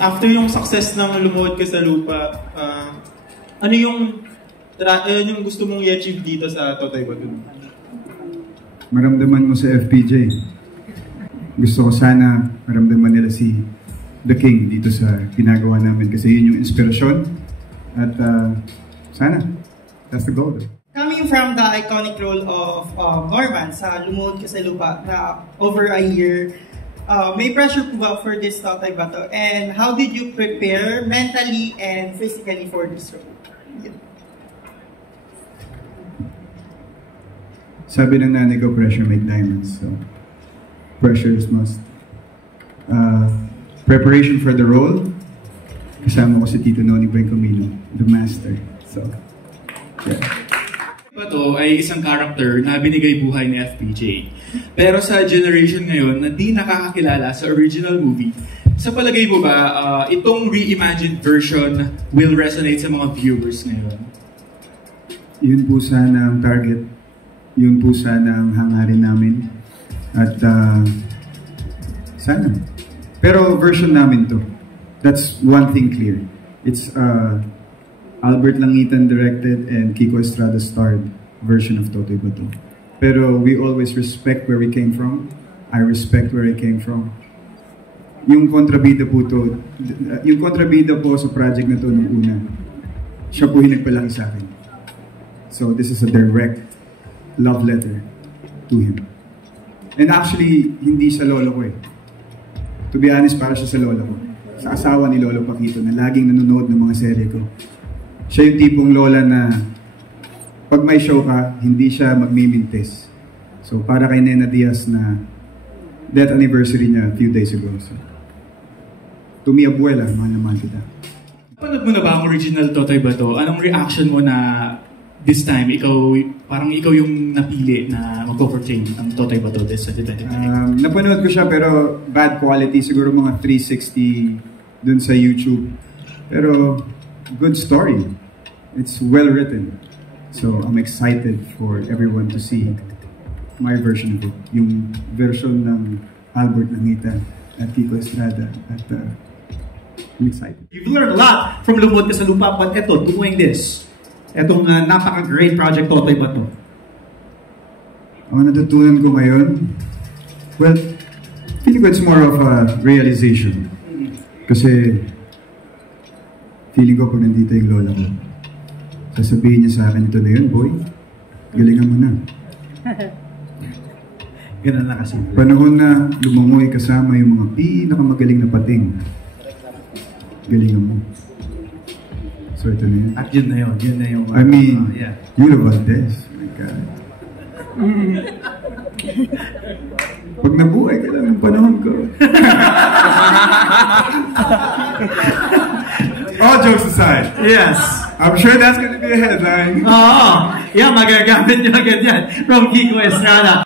after yung success ng Lumuhod Ka sa Lupa, ano yung gusto mong i-achieve dito sa Totoy Bato? Maramdaman mo sa FPJ. Gusto ko sana maramdaman nila si The King dito sa ginagawa namin kasi yun yung inspirasyon at sana, that's the goal. Coming from the iconic role of Norman sa Lumuhod Ka sa Lupa na over a year, may pressure po ba for this Totoy Bato? And how did you prepare mentally and physically for this role? Sabi ng nanay ko, pressure make diamonds. So, pressure is must. Preparation for the role, kasama ko si Tito Noni Buencamino, the master. So, yeah. Bato ay isang character na binigay buhay ni FPJ. Pero sa generation ngayon na di nakakakilala sa original movie, sa palagay mo ba, itong reimagined version will resonate sa mga viewers ngayon? Yun po sana ang target. Yun po sana ang hangarin namin. At sana. Pero version namin to. That's one thing clear. It's Albert Langitan directed and Kiko Estrada starred version of Totoy Bato. Pero we always respect where we came from. I respect where I came from. Yung kontrabida po to, yung kontrabida po sa project na to nung una, siya po hinagpalaki sa akin. So this is a direct love letter to him. And actually, hindi sa lolo ko eh. To be honest, para siya sa lolo ko. Sa asawa ni Lolo Paquito na laging nanonood ng mga serye ko. Siya yung tipong lola na pag may show ka, hindi siya magmimintis. So para kay Nena Diaz na death anniversary niya a few days ago. So, to me, abuela, mahal na mahal kita. Panood mo na ba ang original Totoy Bato? Anong reaction mo na this time, parang ikaw yung napili na mag-portray ng Totoy Bato sa 2020? Napanood ko siya pero bad quality. Siguro mga 360 dun sa YouTube. Pero good story. It's well written. So I'm excited for everyone to see my version of it. Yung version ng Albert Langitan at Kiko Estrada. At I'm excited. You've learned a lot from Lumuhod Ka sa Lupa, but eto, doing this. Etong napaka-great project Totoy Bato. Ang natutunan ko ngayon, well, feeling ko it's more of a realization. Kasi feeling ko pag nandito yung lola ko, sasabihin niya sa akin, ito na yun, boy. Galingan mo na. Ganun na kasi. Panahon na lumangoy kasama yung mga pinakamagaling na pating. Galingan mo. So ito na yun. At yun na yun. Yun na yung... I mean, yeah. Yula Valdez. Oh my God. Pag nabuhay ka lang yung panahon ko. All jokes aside. Yes. I'm sure that's going to be a headline. Oo. Yeah, magagamit nyo agad yan from Kiko Estrada.